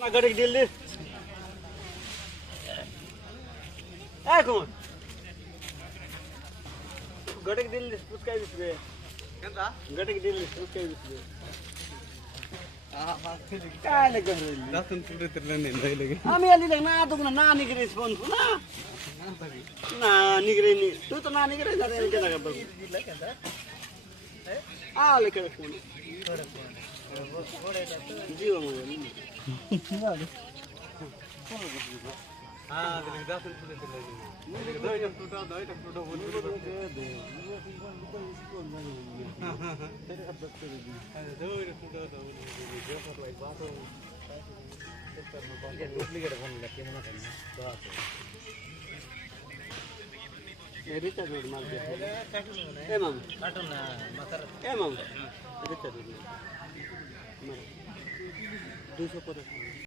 না গাড়ি দিল দে এখন গাড়ি দিল দে পুস্কাই দিবে কেনটা গাড়ি দিল দে পুস্কাই দিবে काय लगे दातन पुढे तर नाही लगे आम्ही आली ना तो ना निगरे रिस्पॉन्स ना ना निगरे नि तू तो ना निगरे जा रे के लगा बस आ लेके फोन जीव मोबाइल हां दातन पुढे तर लगे दोयटा टूटा बोल दे दोयटा टूटा तो जो पर लाइक बात हो डुप्लीकेट फोन लगे मना करना बात ये रिचार्ज मार दे ए माम कार्टून ना मातर ए माम रिचार्ज मार 200 पर